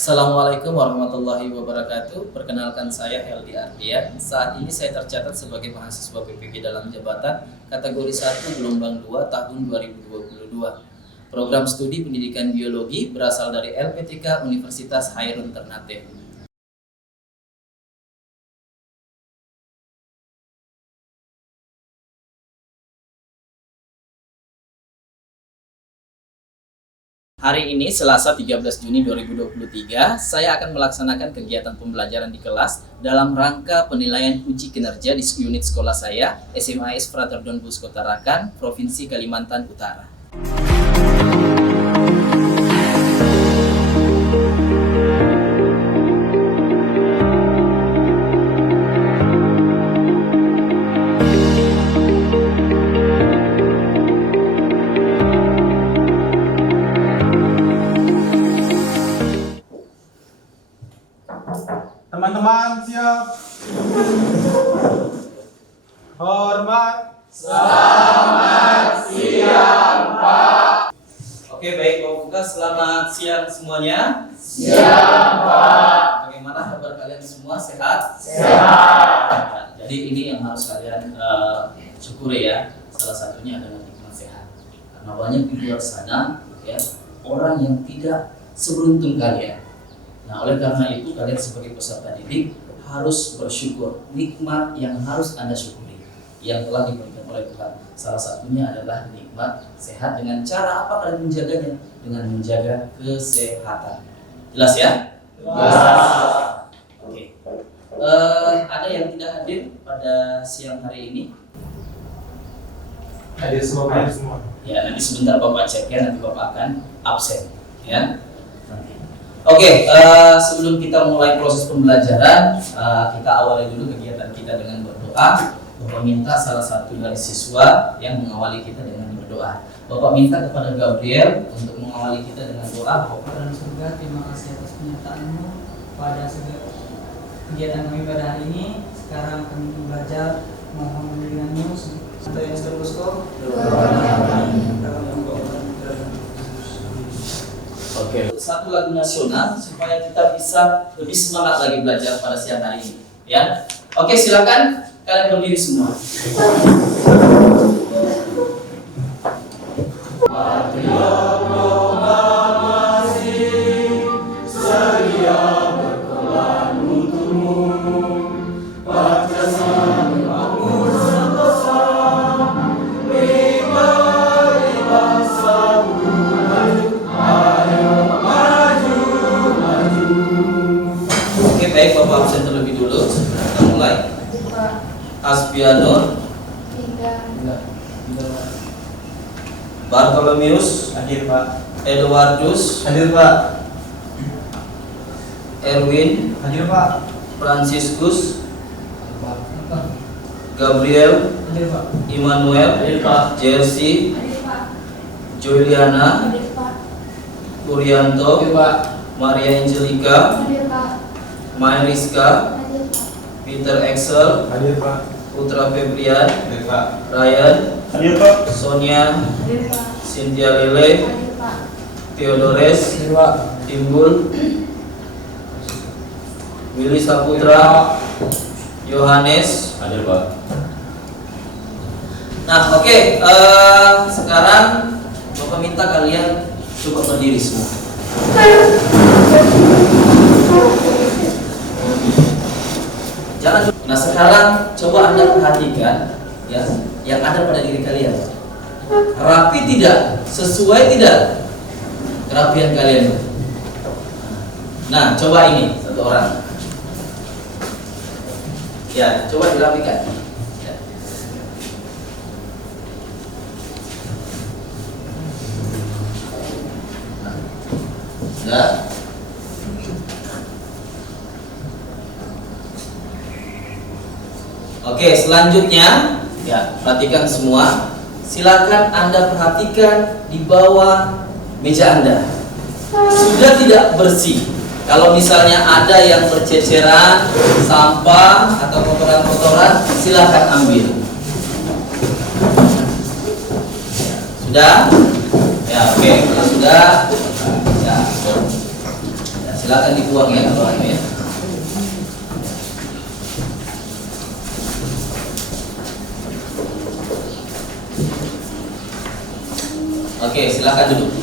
Assalamualaikum warahmatullahi wabarakatuh. Perkenalkan saya Heldi Ardian. Saat ini saya tercatat sebagai mahasiswa PPG dalam jabatan kategori 1 gelombang 2 tahun 2022. Program studi pendidikan biologi berasal dari LPTK Universitas Hairun Ternate. Hari ini Selasa 13 Juni 2023, saya akan melaksanakan kegiatan pembelajaran di kelas dalam rangka penilaian uji kinerja di unit sekolah saya, SMAS Frater Don Bosco Tarakan, Provinsi Kalimantan Utara. Teman-teman siap. Hormat. Selamat siang, Pak. Oke, baik, Pak Buka. Selamat siang semuanya. Siang, Pak. Bagaimana kabar kalian semua? Sehat? Sehat. Nah, jadi ini yang harus kalian syukuri ya. Salah satunya adalah nikmat sehat. Karena banyak di luar sana ya orang yang tidak seberuntung kalian. Nah, oleh karena itu kalian sebagai peserta didik harus bersyukur nikmat yang harus Anda syukuri yang telah diberikan oleh Tuhan. Salah satunya adalah nikmat sehat. Dengan cara apa kalian menjaganya? Dengan menjaga kesehatan. Jelas ya? Jelas. Oke. Ada yang tidak hadir pada siang hari ini? Hadir semua, hadir semua. Ya, nanti sebentar Bapak cek ya, nanti Bapak akan absen ya. Oke, sebelum kita mulai proses pembelajaran, kita awali dulu kegiatan kita dengan berdoa. Bapak minta salah satu dari siswa yang mengawali kita dengan berdoa. Bapak minta kepada Gabriel untuk mengawali kita dengan doa. Bapa dalam surga, terima kasih atas penyertaan-Mu pada kegiatan kami pada hari ini. Sekarang kami belajar, mohon bimbingan-Mu untuk yang sudah bosco. Oke, satu lagu nasional supaya kita bisa lebih semangat lagi belajar pada siang hari ini, ya. Oke, silakan kalian berdiri semua. Baik, Bapak absen terlebih dulu. Kita mulai. Asbianur, Bartolomeus, Hadir Pak. Eduardus, Hadir Pak. Erwin, Hadir Pak. Franciscus, Gabriel, Hadir Pak. Immanuel, Jersey, Juliana, Purianto, Maria Angelica, Mayriska, Peter Excel, Hadir Pak. Putra Febrian, Hadir Pak. Ryan, Hadir Pak. Sonia, Cynthia Lele, Theodores, Hadir Pak. Timbul, Willy Saputra, Yohanes. Hadir Pak. Nah, oke, sekarang Bapak minta kalian coba berdiri semua. Jangan. Nah, sekarang coba Anda perhatikan ya yang ada pada diri kalian. Rapi tidak? Sesuai tidak kerapian kalian? Nah, coba ini satu orang. Ya, coba dirapikan. Ya. Sudah. Oke, selanjutnya ya, perhatikan semua. Silakan Anda perhatikan di bawah meja Anda. Sudah tidak bersih. Kalau misalnya ada yang berceceran, sampah atau kotoran-kotoran, silakan ambil. Sudah? Ya, oke. Kalau sudah, ya. Silakan dibuang ya kalau ya. Oke, silakan duduk.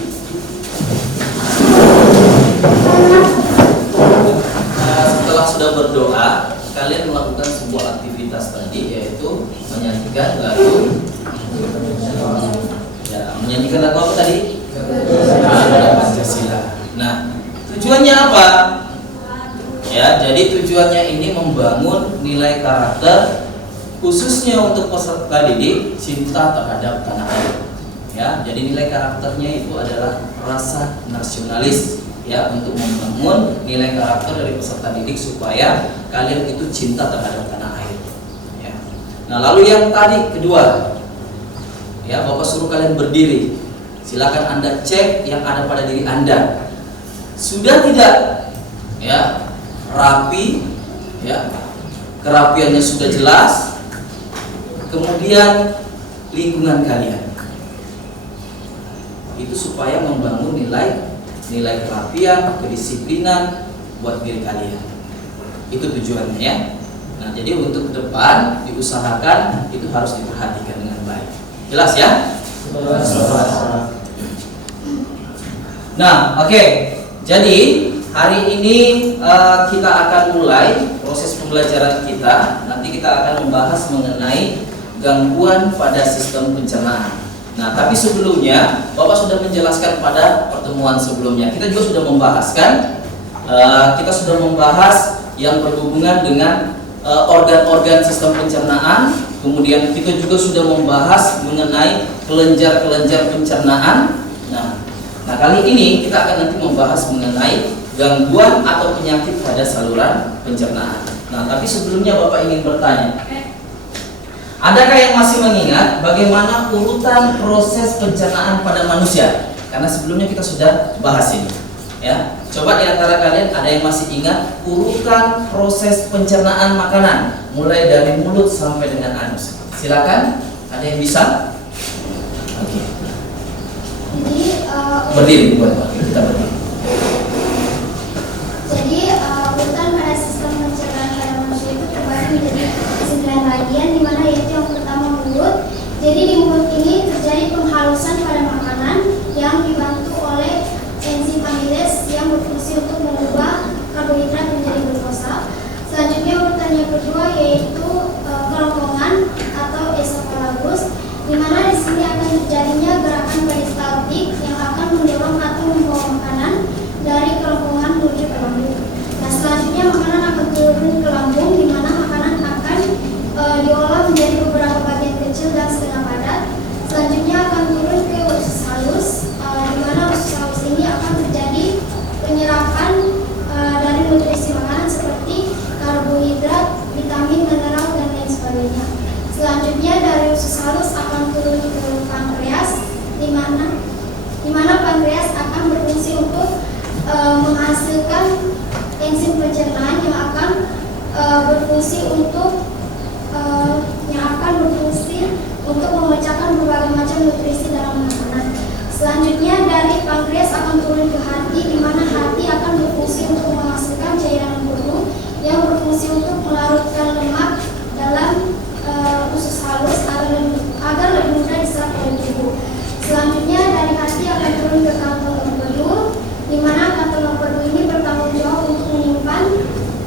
Setelah sudah berdoa, kalian melakukan sebuah aktivitas tadi, yaitu menyanyikan lagu. Ya, menyanyikan lagu apa tadi? Pancasila. Nah, tujuannya apa? Ya, jadi tujuannya ini membangun nilai karakter, khususnya untuk peserta didik, cinta terhadap tanah air. Ya, jadi nilai karakternya itu adalah rasa nasionalis. Ya, untuk membangun nilai karakter dari peserta didik supaya kalian itu cinta terhadap tanah air. Ya. Nah, lalu yang tadi kedua, ya, Bapak suruh kalian berdiri. Silakan Anda cek yang ada pada diri Anda. Sudah tidak, ya, rapi, ya, kerapiannya sudah jelas. Kemudian lingkungan kalian itu supaya membangun nilai kerapian, kedisiplinan buat diri kalian. Itu tujuannya ya. Nah, jadi untuk ke depan diusahakan itu harus diperhatikan dengan baik. Jelas ya? Nah, oke. Jadi hari ini kita akan mulai proses pembelajaran kita. Nanti kita akan membahas mengenai gangguan pada sistem pencernaan. Nah, tapi sebelumnya Bapak sudah menjelaskan pada pertemuan sebelumnya. Kita juga sudah membahas yang berhubungan dengan organ-organ sistem pencernaan. Kemudian kita juga sudah membahas mengenai kelenjar-kelenjar pencernaan. Nah, kali ini kita akan nanti membahas mengenai gangguan atau penyakit pada saluran pencernaan. Nah, tapi sebelumnya Bapak ingin bertanya, adakah yang masih mengingat bagaimana urutan proses pencernaan pada manusia? Karena sebelumnya kita sudah bahas ini. Ya, coba di antara kalian ada yang masih ingat urutan proses pencernaan makanan mulai dari mulut sampai dengan anus? Silakan, ada yang bisa? Oke. Jadi Berdiri, buat kita berdiri. Jadi urutan pada sistem pencernaan pada manusia itu terbagi menjadi 9 bagian, di mana yaitu yang pertama mulut. Jadi di mulut ini terjadi penghalusan pada makanan yang dibantu oleh enzim amilase yang berfungsi untuk mengubah karbohidrat menjadi glukosa. Selanjutnya urutan yang kedua yaitu kerongkongan atau esophagus, di mana di sini akan terjadinya gerakan peristaltik yang akan mendorong atau membawa makanan dari kerongkongan menuju ke lambung. Nah, selanjutnya makanan akan turun ke lambung, di mana makanan akan diolah menjadi beberapa bagian kecil dan setengah padat. Selanjutnya akan turun ke usus halus, di mana usus halus ini akan terjadi penyerapan dari nutrisi makanan seperti karbohidrat, vitamin, mineral, dan lain sebagainya. Selanjutnya dari usus halus akan turun ke pankreas, di mana pankreas akan berfungsi untuk menghasilkan enzim pencernaan yang akan berfungsi untuk memecahkan berbagai macam nutrisi dalam makanan. Selanjutnya dari pankreas akan turun ke hati, di mana hati akan berfungsi untuk menghasilkan cairan empedu yang berfungsi untuk melarutkan lemak dalam usus halus agar lebih mudah diserap oleh tubuh. Selanjutnya dari hati akan turun ke kantong empedu, di mana kantong empedu ini bertanggung jawab untuk menyimpan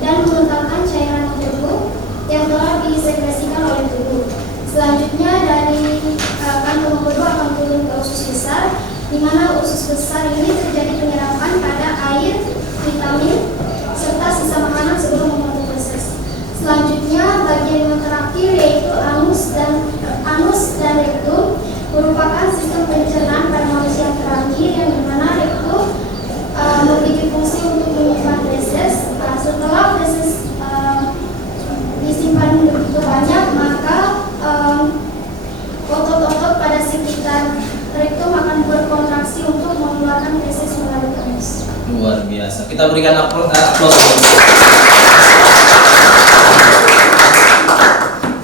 dan mengentalkan cairan empedu yang telah disekresikan oleh tubuh. Selanjutnya dari kantong empedu akan turun ke usus besar, di mana usus besar ini terjadi penyerapan pada air, vitamin, serta sisa makanan sebelum membentuk feses. Selanjutnya bagian yang terakhir yaitu anus dan rektum merupakan sistem pencernaan pada manusia terakhir, yang dimana rektum memiliki fungsi untuk menyimpan feses. Setelah feses disimpan begitu banyak, maka otot-otot pada sekitar rektum akan berkontraksi untuk mengeluarkan feses melalui anus. Luar biasa. Kita berikan aplaus.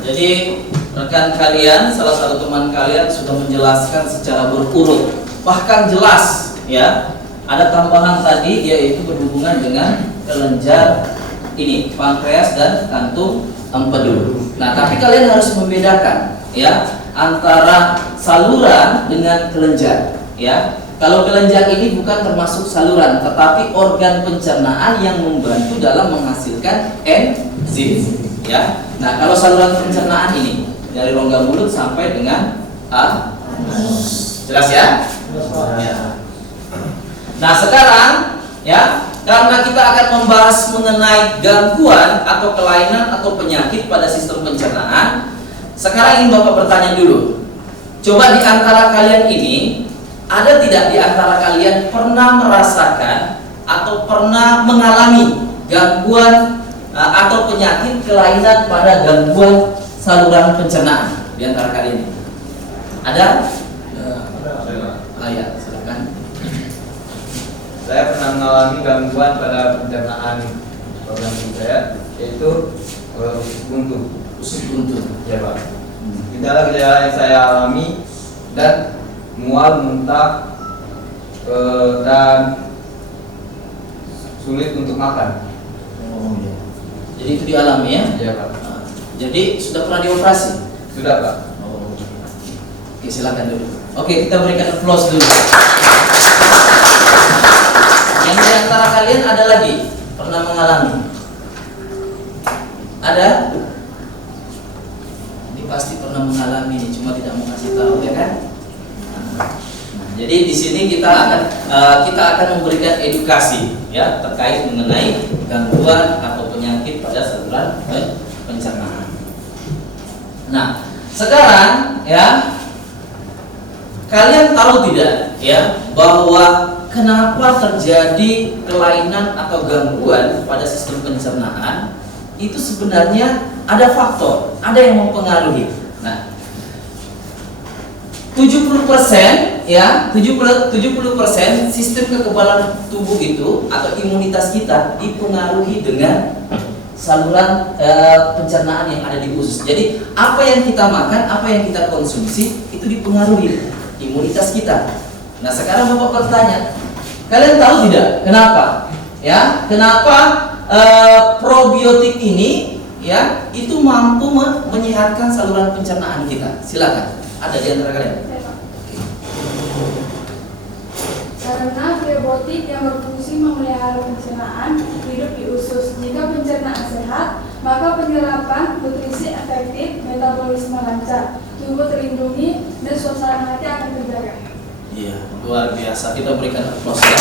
Jadi rekan kalian, salah satu teman kalian sudah menjelaskan secara berurut, bahkan jelas ya, ada tambahan tadi yaitu berhubungan dengan kelenjar ini, pankreas dan kantung empedu. Nah, tapi kalian harus membedakan ya antara saluran dengan kelenjar ya. Kalau kelenjar ini bukan termasuk saluran, tetapi organ pencernaan yang membantu dalam menghasilkan enzim ya. Nah, kalau saluran pencernaan ini dari rongga mulut sampai dengan anus. Jelas ya? Ya. Nah, sekarang ya, karena kita akan membahas mengenai gangguan atau kelainan atau penyakit pada sistem pencernaan, sekarang ingin Bapak bertanya dulu. Coba di antara kalian ini, ada tidak di antara kalian pernah merasakan atau pernah mengalami gangguan atau penyakit kelainan pada gangguan saluran pencernaan di antara kalian? Ada? Ya, silakan. Saya pernah mengalami gangguan pada pencernaan organ saya, yaitu usus buntu. Usus buntu. Ya Pak. Gejala-gejala yang saya alami dan mual, muntah, dan sulit untuk makan. Oh iya. Jadi itu dialami ya? Iya Pak. Jadi sudah pernah dioperasi? Sudah Pak. Oh. Oke, silakan dulu. Oke, kita berikan applause dulu. Yang di antara kalian ada lagi pernah mengalami? Ada? Ini pasti pernah mengalami nih, cuma tidak mau kasih tahu ya kan? Jadi di sini kita akan memberikan edukasi ya terkait mengenai gangguan atau penyakit pada saluran pencernaan. Nah, sekarang ya kalian tahu tidak ya bahwa kenapa terjadi kelainan atau gangguan pada sistem pencernaan? Itu sebenarnya ada faktor, ada yang mempengaruhi. Nah, 70% ya, 70% sistem kekebalan tubuh itu atau imunitas kita dipengaruhi dengan saluran pencernaan yang ada di usus. Jadi apa yang kita makan, apa yang kita konsumsi itu dipengaruhi imunitas kita. Nah, sekarang Bapak bertanya, kalian tahu tidak kenapa? Ya, kenapa probiotik ini ya itu mampu menyehatkan saluran pencernaan kita? Silakan. Ada di antara kalian? Karena probiotik yang berfungsi memelihara pencernaan hidup di usus. Jika pencernaan sehat, maka penyerapan nutrisi efektif, metabolisme lancar, tubuh terlindungi, dan suasana hati akan terjaga. Iya, luar biasa. Kita berikan aplaus ya.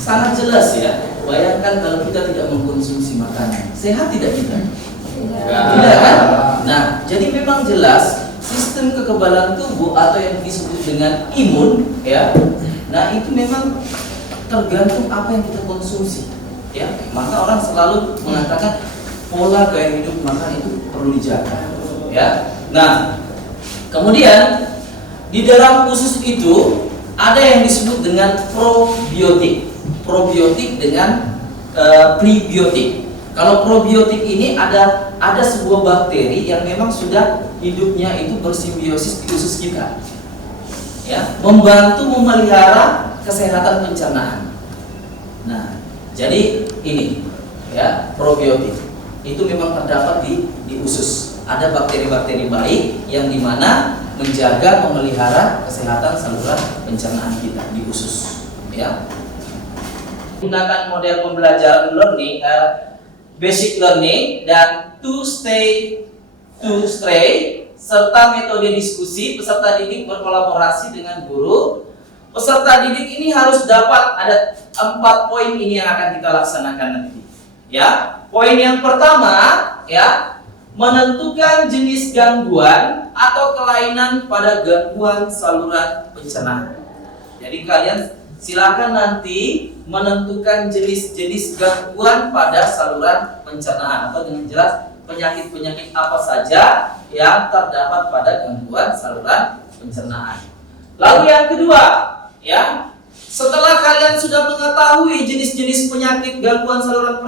Sangat jelas ya. Bayangkan kalau kita tidak mengkonsumsi makanan, sehat tidak kita? Tidak kan? Nah, jadi memang jelas sistem kekebalan tubuh atau yang disebut dengan imun ya. Nah, itu memang tergantung apa yang kita konsumsi ya. Maka orang selalu mengatakan pola gaya hidup makan itu perlu dijaga ya. Nah, kemudian di dalam usus itu ada yang disebut dengan probiotik. Probiotik dengan prebiotik. Kalau probiotik ini ada sebuah bakteri yang memang sudah hidupnya itu bersimbiosis di usus kita, ya, membantu memelihara kesehatan pencernaan. Nah, jadi ini, ya, probiotik itu memang terdapat di usus. Ada bakteri-bakteri baik yang dimana menjaga memelihara kesehatan saluran pencernaan kita di usus, ya. Gunakan model pembelajaran learning. Basic learning dan to stay serta metode diskusi. Peserta didik berkolaborasi dengan guru. Peserta didik ini harus dapat ada 4 poin ini yang akan kita laksanakan nanti. Ya, poin yang pertama ya, menentukan jenis gangguan atau kelainan pada gangguan saluran pencernaan. Jadi kalian silakan nanti menentukan jenis-jenis gangguan pada saluran pencernaan atau dengan jelas penyakit-penyakit apa saja yang terdapat pada gangguan saluran pencernaan. Lalu yang kedua, ya, setelah kalian sudah mengetahui jenis-jenis penyakit gangguan saluran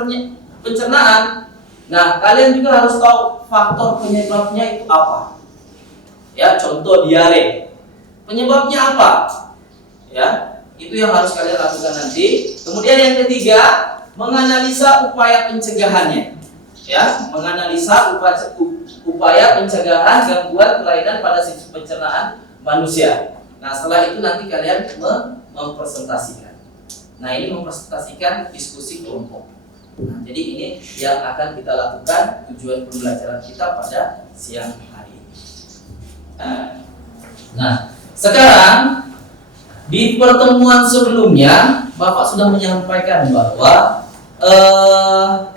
pencernaan, nah kalian juga harus tahu faktor penyebabnya itu apa. Ya, contoh diare. Penyebabnya apa? Ya, itu yang harus kalian lakukan nanti. Kemudian yang ketiga, menganalisa upaya pencegahannya. Ya, menganalisa upaya pencegahan gangguan kelainan pada sistem pencernaan manusia. Nah, setelah itu nanti kalian mempresentasikan. Nah, ini mempresentasikan diskusi kelompok. Nah, jadi ini yang akan kita lakukan tujuan pembelajaran kita pada siang hari ini. Nah, sekarang di pertemuan sebelumnya Bapak sudah menyampaikan bahwa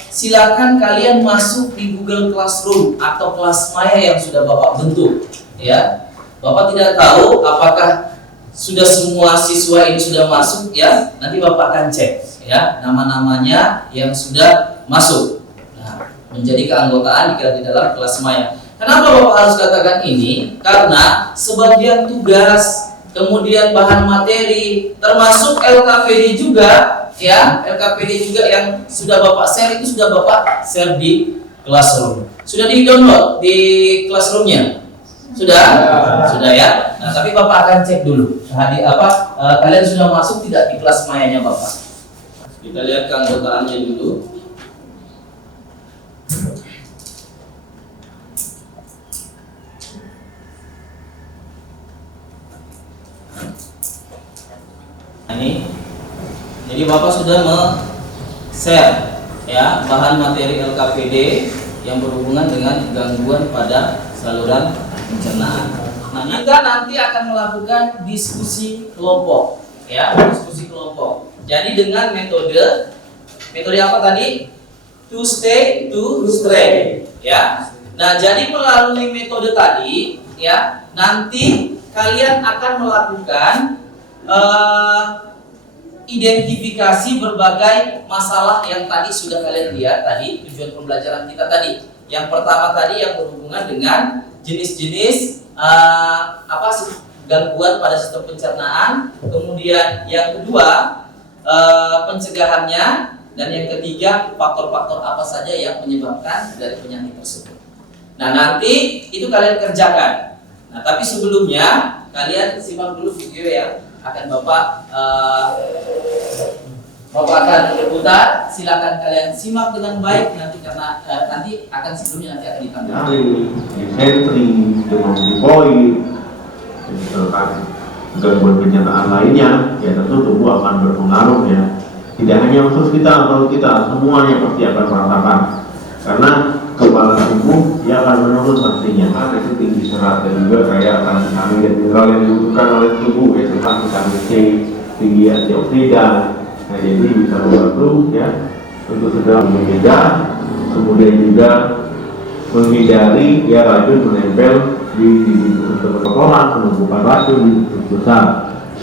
silakan kalian masuk di Google Classroom atau kelas maya yang sudah Bapak bentuk. Ya, Bapak tidak tahu apakah sudah semua siswa ini sudah masuk ya. Nanti Bapak akan cek ya nama-namanya yang sudah masuk. Nah, menjadi keanggotaan di dalam kelas maya. Kenapa Bapak harus katakan ini? Karena sebagian tugas, kemudian bahan materi, termasuk LKPD juga, ya, LKPD juga yang sudah Bapak share itu sudah Bapak share di Classroom. Sudah di-download di Classroom-nya? Sudah? Sudah ya. Nah, tapi Bapak akan cek dulu. Kalian sudah masuk tidak di kelas mayanya Bapak? Kita lihat keanggotaannya dulu. Ini, jadi Bapak sudah share ya bahan materi LKPD yang berhubungan dengan gangguan pada saluran pencernaan. Nah, kita nanti akan melakukan diskusi kelompok, ya, diskusi kelompok. Jadi dengan metode apa tadi? To stay, to stray, ya. Nah, jadi melalui metode tadi, ya, nanti kalian akan melakukan identifikasi berbagai masalah yang tadi sudah kalian lihat tadi, tujuan pembelajaran kita tadi. Yang pertama tadi yang berhubungan dengan jenis-jenis gangguan pada sistem pencernaan, kemudian yang kedua pencegahannya, dan yang ketiga faktor-faktor apa saja yang menyebabkan dari penyakit tersebut. Nah, nanti itu kalian kerjakan. Nah, tapi sebelumnya kalian simak dulu video yang akan Bapak akan putar. Silakan kalian simak dengan baik nanti karena nanti akan sebelumnya nanti akan ditambah. Disentri, demam tifoid, misalkan gangguan pencernaan lainnya, ya tentu tubuh akan berpengaruh ya. Tidak hanya khusus kita, kalau kita semuanya pasti akan merasakan. Karena kepala tubuh dia akan menurun pastinya. Itu tinggi serat dan juga kayak vitamin dan mineral yang dibutuhkan oleh tubuh, ya seperti vitamin C, tinggi antioksidan. Nah, jadi bisa membantu ya untuk segera mencegah, kemudian juga menghindari ya racun menempel di kotoran, penumpukan racun di tubuh besar.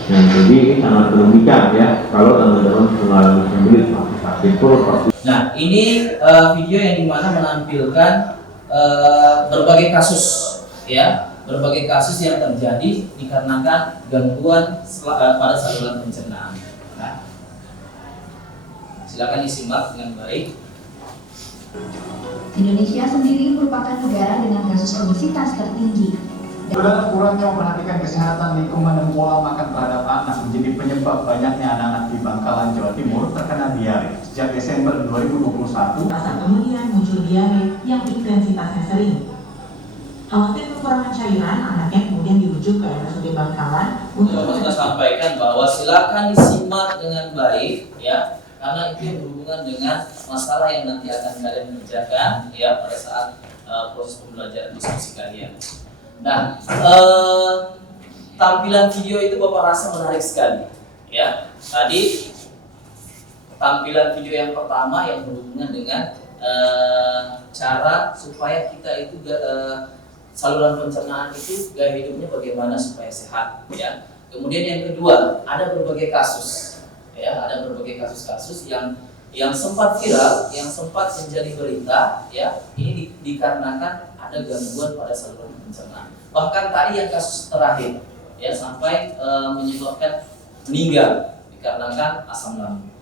Nah, jadi sangat merugikan ya kalau teman-teman mengalami sendiri vaksin perut. Nah, ini video yang dimana menampilkan berbagai kasus ya, berbagai kasus yang terjadi dikarenakan gangguan pada saluran pencernaan. Nah, silakan disimak dengan baik. Indonesia sendiri merupakan negara dengan kasus obesitas tertinggi. Saudara, kurangnya memperhatikan kesehatan lingkungan dan pola makan terhadap anak menjadi penyebab banyaknya anak-anak di Bangkalan, Jawa Timur terkena diare. Sejak Desember 2021, saat kemudian muncul diare yang intensitasnya sering. Khawatir kekurangan cairan, anaknya kemudian dirujuk ke RSUD Bangkalan untuk kita sampaikan bahwa silakan disimak dengan baik ya, karena itu yang berhubungan dengan masalah yang nanti akan kalian kerjakan ya pada saat proses pembelajaran diskusi kalian. Nah, tampilan video itu Bapak rasa menarik sekali ya. Tadi tampilan video yang pertama yang berhubungan dengan cara supaya kita itu saluran pencernaan itu gaya hidupnya bagaimana supaya sehat ya. Kemudian yang kedua, ada berbagai kasus ya, ada berbagai kasus-kasus yang sempat viral, yang sempat menjadi berita ya. Ini dikarenakan ada gangguan pada saluran pencernaan. Bahkan tadi yang kasus terakhir ya sampai menyebabkan meninggal dikarenakan asam lambung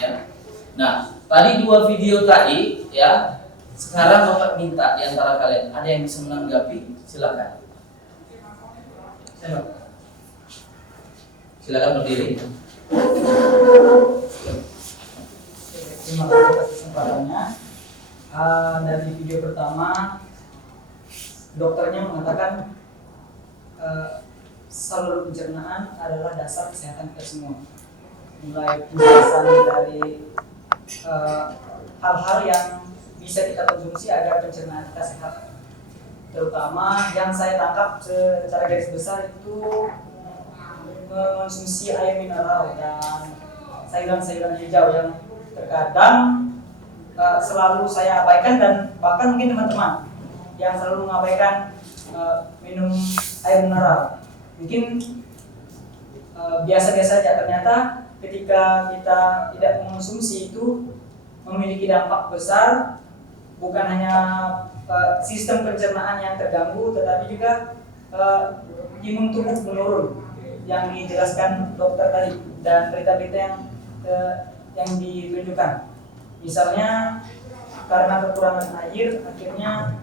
ya. Nah, tadi dua video tadi ya, sekarang Bapak minta di antara kalian ada yang bisa menanggapi, silakan. Silakan berdiri. Terima kasih atas kesempatannya. Dari video pertama, dokternya mengatakan saluran pencernaan adalah dasar kesehatan kita semua. Mulai penjelasan dari hal-hal yang bisa kita konsumsi agar pencernaan kita sehat. Terutama yang saya tangkap secara garis besar itu mengonsumsi air mineral dan sayuran-sayuran hijau yang terkadang selalu saya abaikan, dan bahkan mungkin teman-teman yang selalu mengabaikan minum air mineral. Mungkin biasa-biasa saja, ternyata ketika kita tidak mengonsumsi itu memiliki dampak besar, bukan hanya sistem pencernaan yang terganggu, tetapi juga imun tubuh menurun yang dijelaskan dokter tadi dan berita-berita yang ditunjukkan. Misalnya karena kekurangan air, akhirnya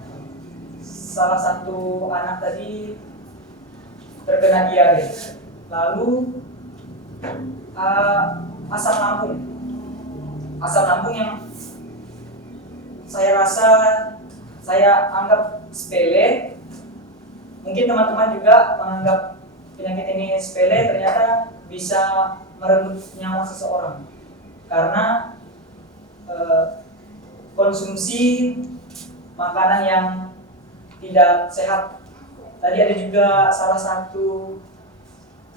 salah satu anak tadi terkena diare. Lalu asam lambung yang saya rasa saya anggap sepele, mungkin teman-teman juga menganggap penyakit ini sepele, ternyata bisa merenggut nyawa seseorang karena konsumsi makanan yang tidak sehat. Tadi ada juga salah satu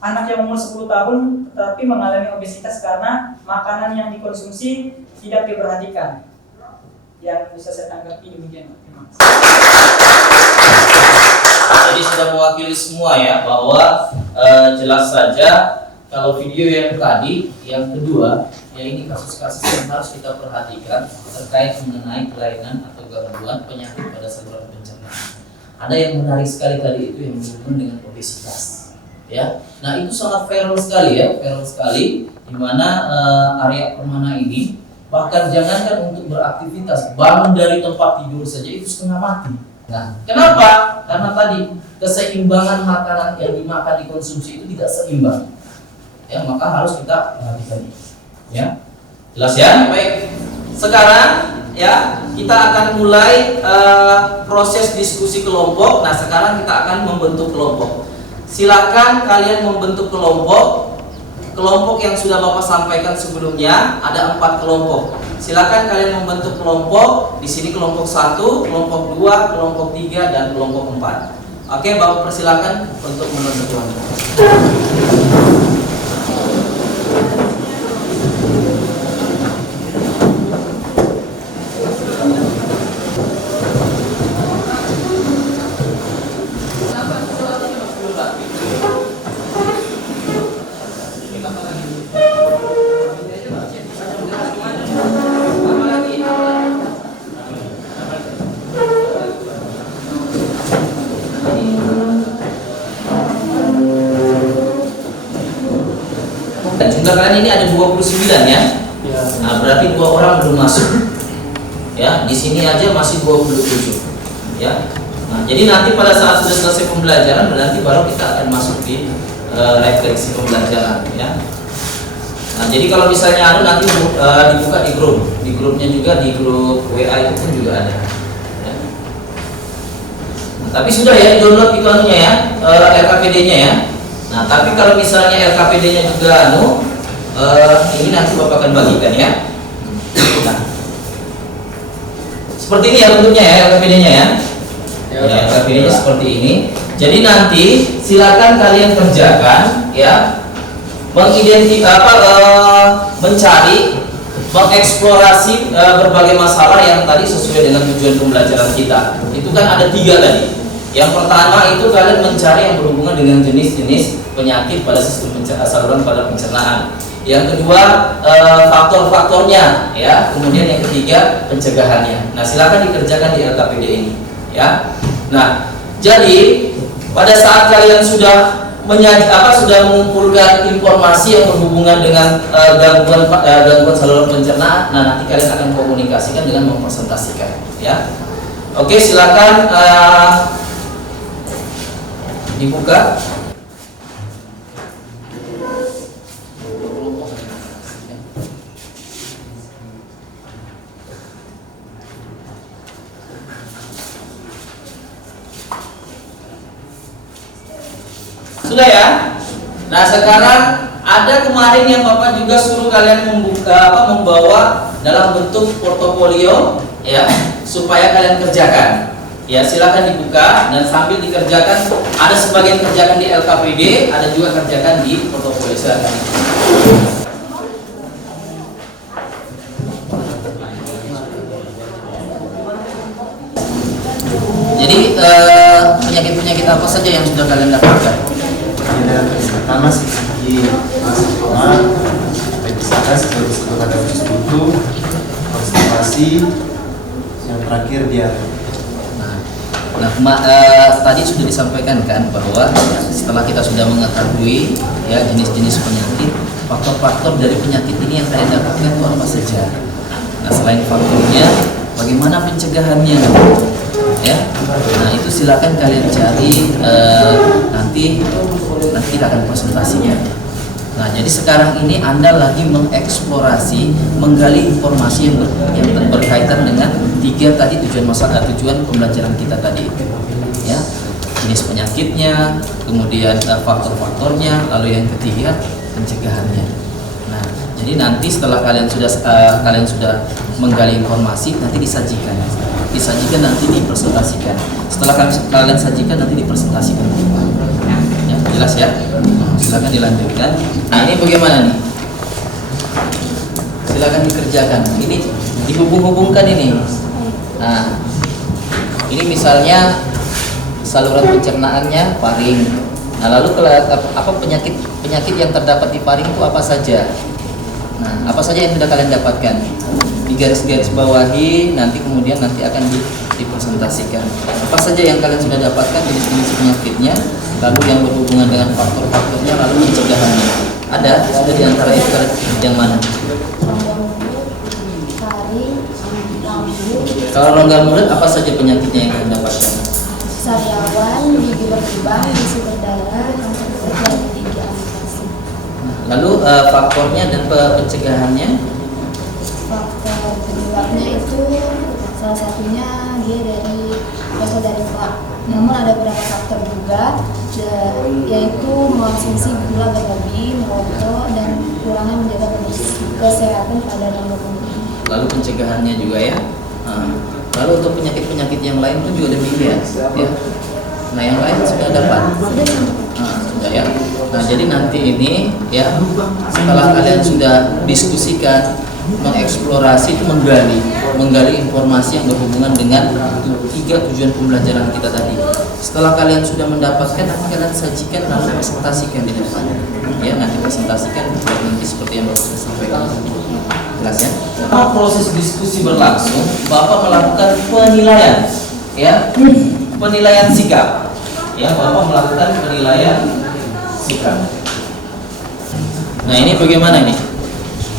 anak yang umur 10 tahun tetapi mengalami obesitas karena makanan yang dikonsumsi tidak diperhatikan. Yang bisa saya tanggapi demikian. Terima kasih. Jadi sudah mewakili semua ya, bahwa jelas saja kalau video yang tadi, yang kedua, ya ini kasus-kasus yang harus kita perhatikan terkait mengenai kelainan atau gangguan penyakit pada saluran pencernaan. Ada yang menarik sekali tadi itu yang berhubungan dengan obesitas, ya. Nah itu sangat viral sekali ya, viral sekali, di mana Arya Permana ini bahkan jangankan untuk beraktivitas, bangun dari tempat tidur saja itu setengah mati. Nah, kenapa? Karena tadi keseimbangan makanan yang dimakan dikonsumsi itu tidak seimbang. Ya, maka harus kita perhatikan. Ya. Jelas ya? Baik. Sekarang ya, kita akan mulai proses diskusi kelompok. Nah, sekarang kita akan membentuk kelompok. Silakan kalian membentuk kelompok. Kelompok yang sudah Bapak sampaikan sebelumnya ada 4 kelompok. Silakan kalian membentuk kelompok. Di sini kelompok 1, kelompok 2, kelompok 3 dan kelompok 4. Oke, Bapak persilakan untuk membentuk kelompok. Jumlah kalian ini ada 29 ya. Nah, berarti 2 orang belum masuk. Ya, di sini aja masih 27. Ya. Nah, jadi nanti pada saat sudah selesai pembelajaran berarti baru kita akan masuk di refleksi pembelajaran ya. Nah, jadi kalau misalnya nanti dibuka di grup. Di grupnya juga, di grup WA itu pun juga ada. Ya. Nah, tapi sudah ya download itu anunya ya, RKPD-nya ya. Nah, tapi kalau misalnya RKPD-nya juga ini nanti Bapak akan bagikan ya. Nah, seperti ini ya bentuknya ya RKPD-nya ya. Ya, RKPD-nya seperti ini. Jadi nanti silakan kalian kerjakan ya, mencari, mengeksplorasi berbagai masalah yang tadi sesuai dengan tujuan pembelajaran kita. Itu kan ada 3 tadi. Yang pertama itu kalian mencari yang berhubungan dengan jenis-jenis penyakit pada sistem saluran pada pencernaan. Yang kedua faktor-faktornya ya. Kemudian yang ketiga pencegahannya. Nah, silakan dikerjakan di LKPD ini ya. Nah, jadi pada saat kalian sudah mengumpulkan informasi yang berhubungan dengan gangguan saluran pencernaan, nah nanti kalian akan komunikasikan dengan mempresentasikan ya. Oke, silakan dibuka. Sudah ya? Nah sekarang ada kemarin yang Bapak juga suruh kalian membawa dalam bentuk portofolio ya, supaya kalian kerjakan. Ya silakan dibuka dan sambil dikerjakan, ada sebagian kerjakan di LKPD, ada juga kerjakan di portofolio. Silakan. Jadi penyakit-penyakit apa saja yang sudah kalian dapatkan? Pertama segi asma, obesitas, disebut ada usus buntu, konstipasi, yang terakhir diare. Tadi sudah disampaikan kan bahwa setelah kita sudah mengetahui ya jenis-jenis penyakit, faktor-faktor dari penyakit ini yang kalian dapatkan itu apa saja. Nah selain faktornya, bagaimana pencegahannya? Ya, nah itu silakan kalian cari nanti kita akan presentasinya. Nah jadi sekarang ini Anda lagi mengeksplorasi, menggali informasi yang berkaitan dengan 3 tadi tujuan pembelajaran kita tadi. Ya, jenis penyakitnya, kemudian faktor-faktornya, lalu yang ketiga pencegahannya. Nah jadi nanti setelah kalian sudah menggali informasi, nanti disajikan nanti dipresentasikan. Setelah kalian sajikan nanti dipresentasikan. Ya, jelas ya? Silakan dilanjutkan. Nah, ini bagaimana nih? Silakan dikerjakan. Ini dihubung-hubungkan ini. Nah, ini misalnya saluran pencernaannya paring. Nah, lalu apa penyakit yang terdapat di paring itu apa saja? Nah, apa saja yang sudah kalian dapatkan? Di garis-garis bawahi, nanti akan dipresentasikan. Apa saja yang kalian sudah dapatkan, jenis-jenis penyakitnya, lalu yang berhubungan dengan faktor-faktornya, lalu pencegahannya. Ada sudah di antara itu yang mana? Kalau rongga mulut, apa saja penyakitnya yang kalian dapatkan? Sariawan, gigi berlubang, isi berdarah, kanker kulit, dan gigi amputasi. Lalu faktornya dan pencegahannya? Faktor penyebabnya itu salah satunya dia berasal dari plak. Namun ada beberapa faktor juga, yaitu mengonsumsi gula berlebih, merokok, dan kurangnya menjaga kesehatan pada rongga mulut. Lalu pencegahannya juga ya. Lalu untuk penyakit-penyakit yang lain pun juga demikian ya. Nah yang lain sudah dapat. Sudah ya. Nah jadi nanti ini ya, setelah kalian sudah diskusikan, mengeksplorasi, itu menggali informasi yang berhubungan dengan 3 tujuan pembelajaran kita tadi. Setelah kalian sudah mendapatkan, nanti kalian sajikan lalu presentasikan di depan. Ya, nanti presentasikan nanti seperti yang baru saya sampaikan. Jelas ya? Setelah proses diskusi berlangsung, Bapak melakukan penilaian, ya, penilaian sikap. Ya, Bapak melakukan penilaian sikap. Nah, ini bagaimana ini?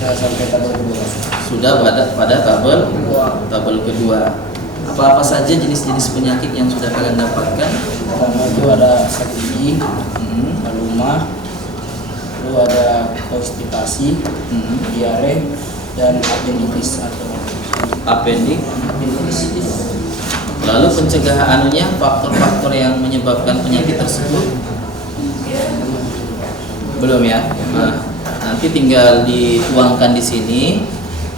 Sampai tabel kedua. Sudah pada tabel kedua. Apa-apa saja jenis-jenis penyakit yang sudah kalian dapatkan? Pertama itu ada sakit gigi, aluma, lalu ada konstipasi, diare, dan appendicitis atau appendicitis. Lalu pencegahannya, faktor-faktor yang menyebabkan penyakit tersebut belum ya? Nah, nanti tinggal dituangkan di sini,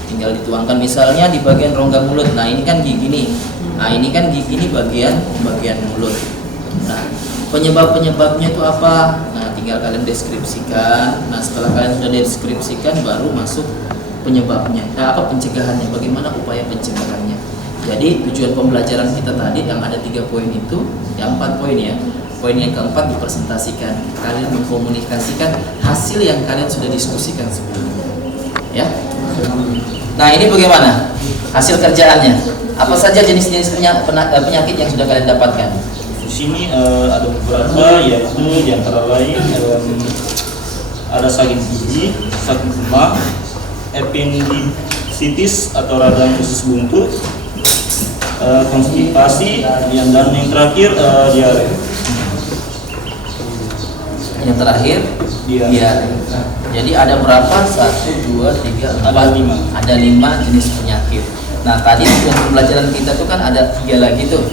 tinggal dituangkan misalnya di bagian rongga mulut. Nah ini kan gigi nih, nah ini kan gigi nih bagian mulut. Nah penyebabnya itu apa? Nah tinggal kalian deskripsikan. Nah setelah kalian sudah deskripsikan, baru masuk penyebabnya. Nah apa pencegahannya? Bagaimana upaya pencegahannya? Jadi tujuan pembelajaran kita tadi yang ada 3 poin itu, ya 4 poin ya. Poin yang keempat dipresentasikan. Kalian mengkomunikasikan hasil yang kalian sudah diskusikan sebelumnya. Ya. Nah ini bagaimana hasil kerjaannya? Apa saja jenis-jenis penyakit yang sudah kalian dapatkan? Di sini ada beberapa, yaitu di antara lain ada sakit gigi, sakit demam, appendicitis atau radang usus buntu, konstipasi, dan yang terakhir diare. Yang terakhir diare. Jadi ada berapa? 1, 2, 3, 4, ada 5. Ada 5 jenis penyakit. Nah tadi tujuan pembelajaran kita tuh kan ada 3 lagi tuh.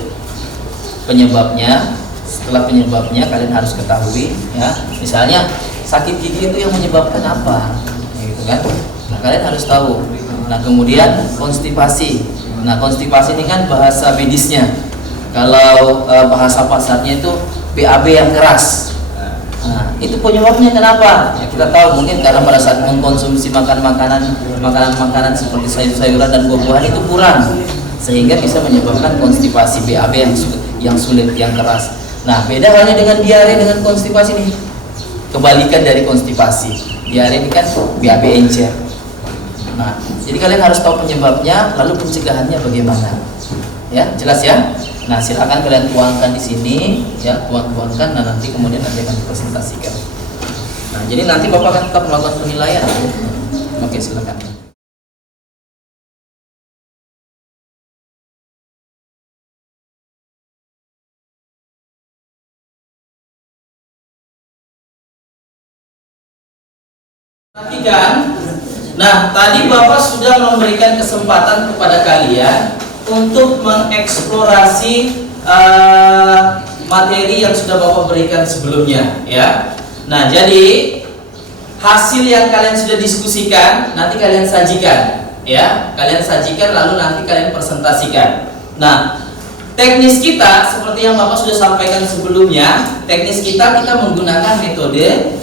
Penyebabnya, setelah penyebabnya kalian harus ketahui ya. Misalnya sakit gigi itu yang menyebabkan apa, gitu kan? Nah, kalian harus tahu. Nah, kemudian konstipasi. Nah, konstipasi ini kan bahasa medisnya. Kalau bahasa pasarnya itu BAB yang keras. Nah, itu penyebabnya kenapa? Ya, kita tahu mungkin karena pada saat mengkonsumsi makanan seperti sayur-sayuran dan buah-buahan itu kurang, sehingga bisa menyebabkan konstipasi BAB yang sulit, yang keras. Nah, beda halnya dengan diare dengan konstipasi nih. Kebalikan dari konstipasi. Diare ini kan BAB encer. Nah, jadi kalian harus tahu penyebabnya, lalu pencegahannya bagaimana. Ya, jelas ya? Nah, silakan kalian tuangkan di sini, ya, tuangkan. Nah, nanti kemudian akan dipresentasikan. Nah, jadi nanti Bapak akan tetap melakukan penilaian. Oke, silakan. Perhatikan. Nah, tadi Bapak sudah memberikan kesempatan kepada kalian untuk mengeksplorasi materi yang sudah Bapak berikan sebelumnya, ya. Nah, jadi hasil yang kalian sudah diskusikan nanti kalian sajikan, ya. Kalian sajikan lalu nanti kalian presentasikan. Nah, teknis kita seperti yang Bapak sudah sampaikan sebelumnya, teknis kita menggunakan metode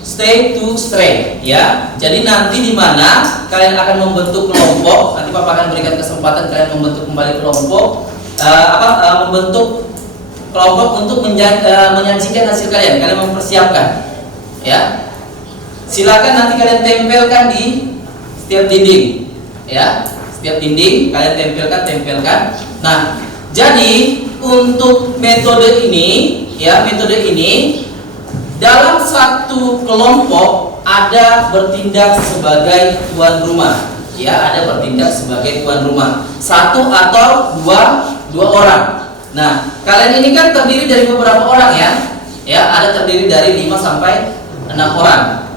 stay to stray, ya. Jadi nanti di mana kalian akan membentuk kelompok, nanti Bapak akan berikan kesempatan kalian membentuk kembali kelompok, membentuk kelompok untuk menyajikan hasil kalian mempersiapkan, ya. Silakan nanti kalian tempelkan di setiap dinding, ya. Setiap dinding kalian tempelkan. Nah, jadi untuk metode ini, ya, dalam satu kelompok ada bertindak sebagai tuan rumah, ya, ada bertindak sebagai tuan rumah, satu atau dua orang. Nah, kalian ini kan terdiri dari beberapa orang, ya, ada terdiri dari 5 sampai 6 orang.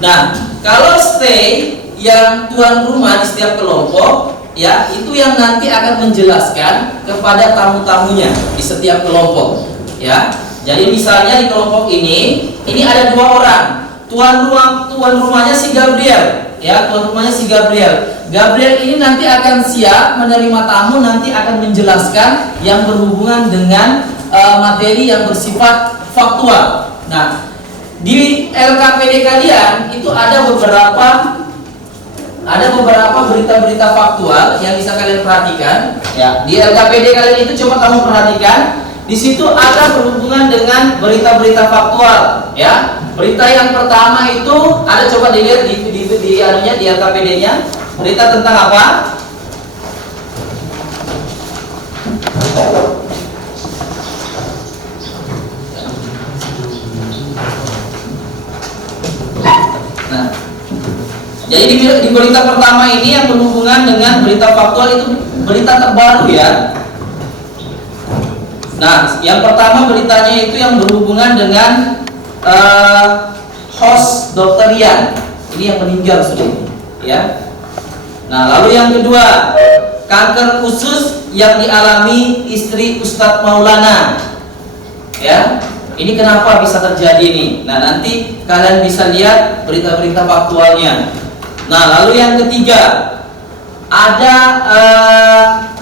Nah, kalau stay yang tuan rumah di setiap kelompok, ya, itu yang nanti akan menjelaskan kepada tamu-tamunya di setiap kelompok, ya. Jadi misalnya di kelompok ini ada 2 orang. Tuan rumahnya si Gabriel, ya, tuan rumahnya si Gabriel. Gabriel ini nanti akan siap menerima tamu, nanti akan menjelaskan yang berhubungan dengan materi yang bersifat faktual. Nah, di LKPD kalian itu ada beberapa berita-berita faktual yang bisa kalian perhatikan, ya. Di LKPD kalian itu coba kamu perhatikan. Di situ ada berhubungan dengan berita-berita faktual, ya. Berita yang pertama itu ada, coba dilihat di LKPD-nya. Berita tentang apa? Nah, jadi di berita pertama ini yang berhubungan dengan berita faktual itu berita terbaru, ya. Nah, yang pertama beritanya itu yang berhubungan dengan host Dr. Rian. Ini yang meninggal sudah, ya. Nah, lalu yang kedua, kanker usus yang dialami istri Ustadz Maulana, ya. Ini kenapa bisa terjadi ini? Nah, nanti kalian bisa lihat berita-berita faktualnya. Nah, lalu yang ketiga, ada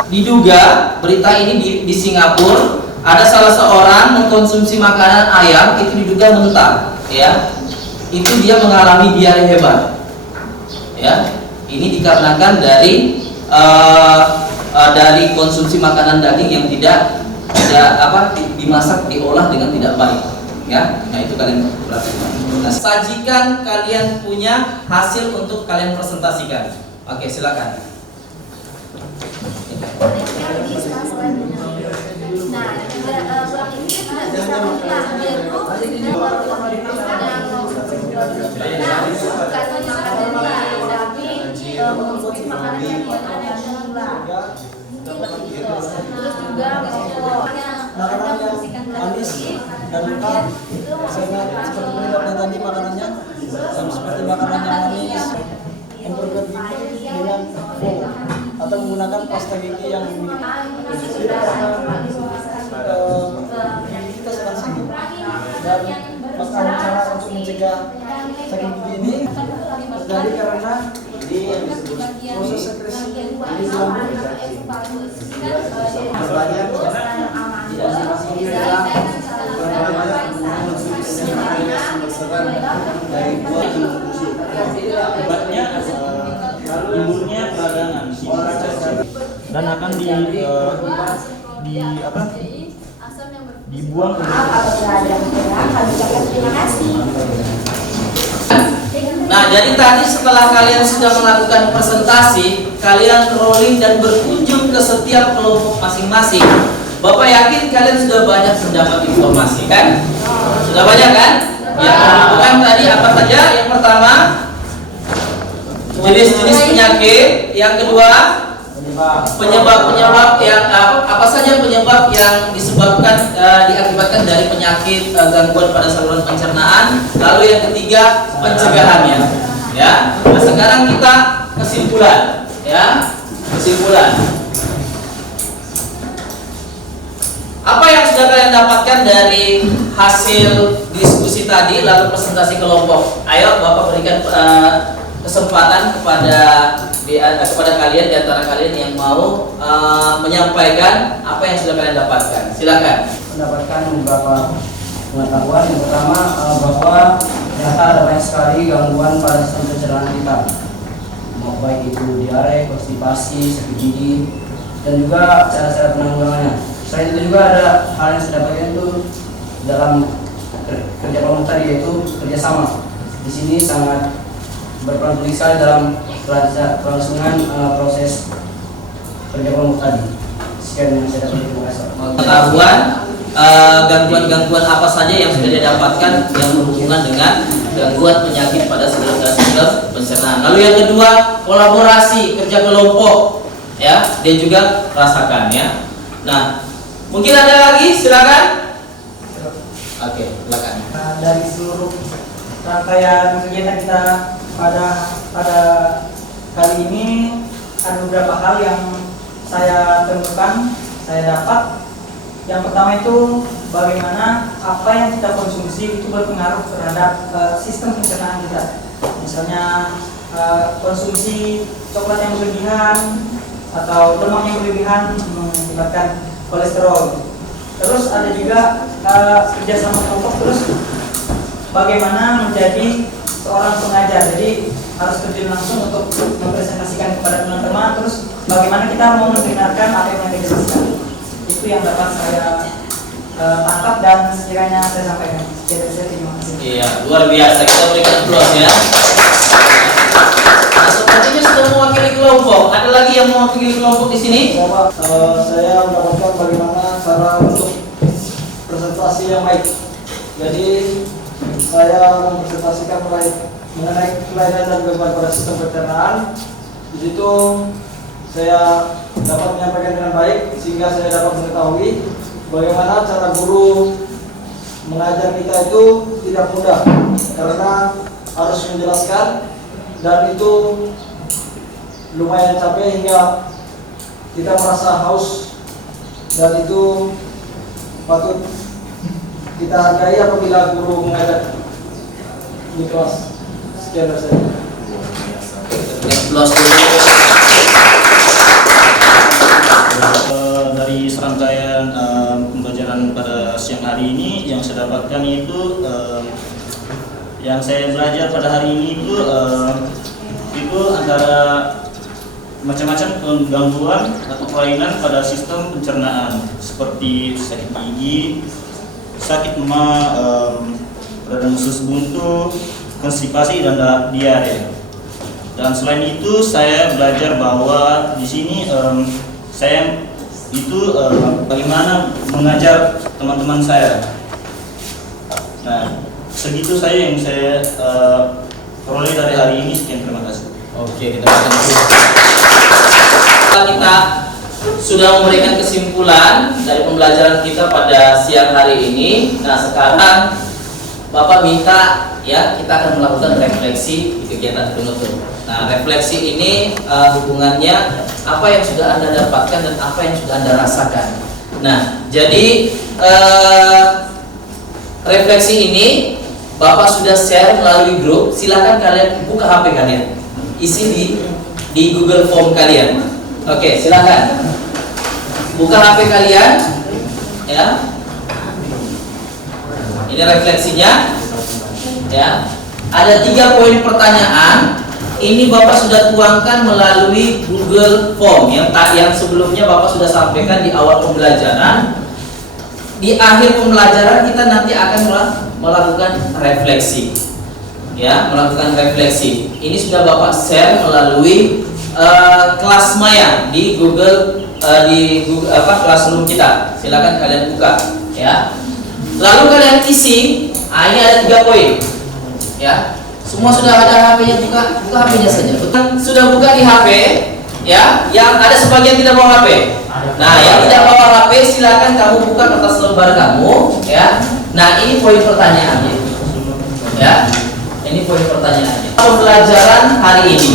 diduga berita ini di Singapura. Ada salah seorang mengkonsumsi makanan ayam, itu diduga mentah, ya. Itu dia mengalami diare hebat, ya. Ini dikarenakan dari konsumsi makanan daging yang tidak dimasak, diolah dengan tidak baik, ya. Nah, itu kalian perhatikan. Nah, sajikan kalian punya hasil untuk kalian presentasikan. Oke, silakan. Nah, kurang ini tidak bisa memilah yaitu bukan makanan tapi mengonsumsi makanan yang ada gula. Terus juga makanan yang manis dan lengkap, sehingga seperti penyebabnya tadi makanannya seperti makanan yang manis, memperkuat gigi dengan full atau menggunakan pasta gigi yang sakit gigi ini terjadi karena proses sekresi di dalam Akibatnya timbulnya peradangan dan akan dibuang ke Nah, jadi tadi setelah kalian sudah melakukan presentasi, kalian rolling dan berkunjung ke setiap kelompok masing-masing. Bapak yakin kalian sudah banyak mendapat informasi kan? Sudah banyak kan? Ya, menentukan tadi apa saja? Yang pertama, jenis-jenis penyakit. Yang kedua, penyebab yang apa saja penyebab yang disebabkan diakibatkan dari penyakit gangguan pada saluran pencernaan. Lalu yang ketiga, pencegahannya. Ya. Nah, sekarang kita kesimpulan, ya. Kesimpulan. Apa yang sudah kalian dapatkan dari hasil diskusi tadi lalu presentasi kelompok? Ayo Bapak berikan kesempatan kepada kalian di antara kalian yang mau menyampaikan apa yang sudah kalian dapatkan. Silakan. Mendapatkan beberapa pengetahuan. Yang pertama bahwa ternyata ada banyak sekali gangguan pada sistem pencernaan kita, baik itu diare, konstipasi, sakit gigi, dan juga cara-cara penanggulangannya. Selain itu juga ada hal yang saya dapatkan itu dalam kerja kelompok tadi, yaitu kerjasama. Di sini sangat berperan penting sekali dalam kelangsungan proses kerja kelompok tadi. Sekian yang saya dapat. Terima kasih. Pengetahuan gangguan-gangguan apa saja yang sudah didapatkan yang berhubungan dengan gangguan penyakit pada sistem pencernaan. Lalu yang kedua, kolaborasi kerja kelompok, ya, dia juga rasakan, ya. Nah, mungkin ada lagi, silakan. Oke, silakan. Dari seluruh rangkaian kegiatan kita pada kali ini ada beberapa hal yang saya temukan, saya dapat. Yang pertama itu bagaimana apa yang kita konsumsi itu berpengaruh terhadap sistem pencernaan kita. Misalnya konsumsi coklat yang berlebihan atau lemak yang berlebihan mengakibatkan kolesterol. Terus ada juga kerjasama kelompok, terus bagaimana menjadi seorang pengajar. Jadi harus terjun langsung untuk mempresentasikan kepada teman-teman, terus bagaimana kita mau mendengarkan apa yang kita jelaskan. Itu yang dapat saya tangkap dan sekiranya saya sampaikan. Jadi saya terima kasih. Iya, luar biasa, kita berikan applause, ya. Nah, sepertinya sudah mewakili kelompok. Ada lagi yang mewakili kelompok di sini? Saya mendapatkan bagaimana cara untuk presentasi yang baik. Jadi saya mempresentasikan mengenai kelainan dan gangguan pada sistem pencernaan. Di situ saya dapat menyampaikan dengan baik sehingga saya dapat mengetahui bagaimana cara guru mengajar kita itu tidak mudah karena harus menjelaskan dan itu lumayan capek hingga kita merasa haus, dan itu patut kita hargai apabila guru mengajar di kelas. Sekian dari saya. Dari serangkaian pembelajaran pada siang hari ini yang saya dapatkan itu yang saya belajar pada hari ini itu antara macam-macam gangguan atau kelainan pada sistem pencernaan seperti sakit gigi, sakit ma, radang usus buntu, konstipasi dan diare. Dan selain itu saya belajar bahwa di sini saya itu bagaimana mengajar teman-teman saya. Nah, segitu saya yang saya peroleh dari hari ini. Sekian, terima kasih. Oke, kita sudah memberikan kesimpulan dari pembelajaran kita pada siang hari ini. Nah, sekarang Bapak minta ya kita akan melakukan refleksi di kegiatan penutup. Nah, refleksi ini hubungannya apa yang sudah Anda dapatkan dan apa yang sudah Anda rasakan. Nah, jadi refleksi ini Bapak sudah share melalui grup, silakan kalian buka HP kalian, isi di Google Form kalian. Oke, silakan buka HP kalian, ya. Ini refleksinya, ya. Ada 3 poin pertanyaan. Ini Bapak sudah tuangkan melalui Google Form yang sebelumnya Bapak sudah sampaikan di awal pembelajaran. Di akhir pembelajaran kita nanti akan melakukan refleksi, ya, melakukan refleksi. Ini sudah Bapak share melalui kelas Maya di Google Classroom kita. Silakan kalian buka, ya. Lalu kalian isi. Ini ada 3 poin, ya. Semua sudah ada HP-nya, buka HP-nya saja. Sudah buka di HP, ya. Yang ada sebagian tidak bawa HP. Nah, yang tidak bawa HP silakan kamu buka kertas lembar kamu, ya. Nah, ini poin pertanyaannya, ya. Ini poin pertanyaannya. Pembelajaran hari ini.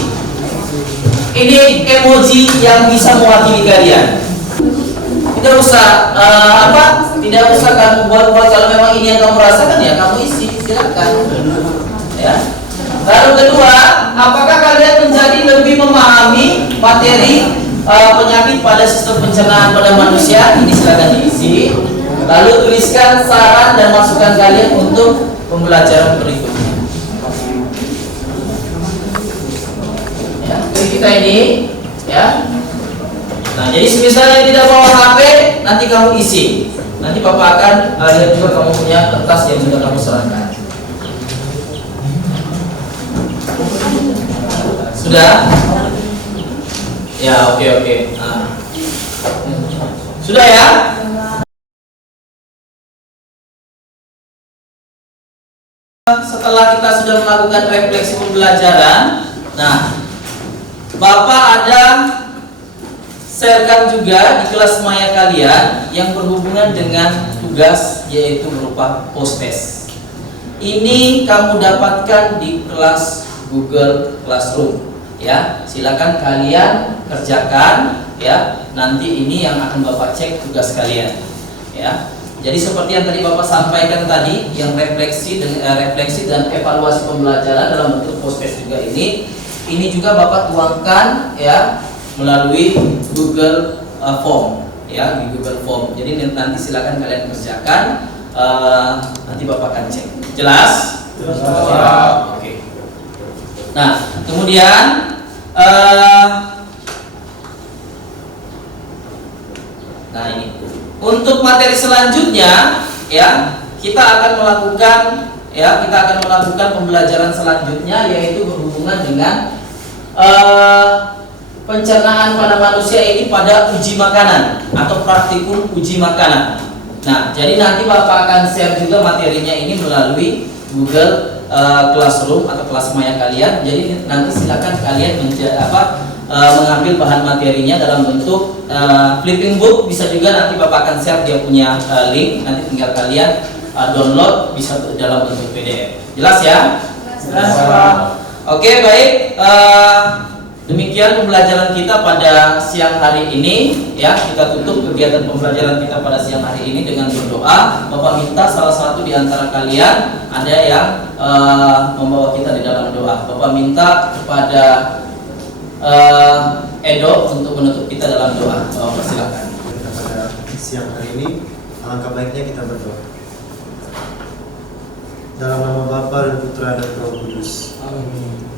Ini emoji yang bisa mewakili kalian. Tidak usah tidak usah kamu buat kalau memang ini yang kamu rasakan ya kamu isi, silakan. Ya. Lalu kedua, apakah kalian menjadi lebih memahami materi penyakit pada sistem pencernaan pada manusia? Ini silakan diisi. Lalu tuliskan saran dan masukan kalian untuk pembelajaran berikutnya. Ya, jadi kita ini, ya. Nah, jadi misalnya tidak bawa HP, nanti kamu isi. Nanti Bapak akan lihat juga kamu punya kertas yang sudah kamu serahkan. Sudah? Ya, oke. Nah. Sudah ya? Setelah kita sudah melakukan refleksi pembelajaran, nah, Bapak ada sharekan juga di kelas Maya kalian yang berhubungan dengan tugas, yaitu berupa post test. Ini kamu dapatkan di kelas Google Classroom, ya. Silakan kalian kerjakan, ya. Nanti ini yang akan Bapak cek tugas kalian, ya. Jadi seperti yang tadi Bapak sampaikan tadi, yang refleksi dan evaluasi pembelajaran dalam bentuk post test juga ini juga Bapak tuangkan, ya, melalui Google Form, ya, di Google Form. Jadi nanti silakan kalian kerjakan, nanti Bapak akan cek. Jelas? Jelas. Oke. Nah, kemudian nah ini untuk materi selanjutnya, ya, kita akan melakukan pembelajaran selanjutnya, yaitu berhubungan dengan pencernaan pada manusia ini pada uji makanan atau praktikum uji makanan. Nah, jadi nanti Bapak akan share juga materinya ini melalui Google Classroom atau kelas Maya kalian. Jadi nanti silakan kalian mengambil bahan materinya dalam bentuk flipping book, bisa juga nanti Bapak akan share dia punya link, nanti tinggal kalian download, bisa dalam bentuk PDF. Jelas ya? Jelas, Pak. Oke, baik. Demikian pembelajaran kita pada siang hari ini, ya. Kita tutup kegiatan pembelajaran kita pada siang hari ini dengan berdoa. Bapak minta salah satu di antara kalian ada yang membawa kita di dalam doa. Bapak minta kepada Edo untuk menutup kita dalam doa. Bapak persilakan. Pada siang hari ini, alangkah baiknya kita berdoa. Dalam nama Bapa dan Putra dan Roh Kudus. Amin.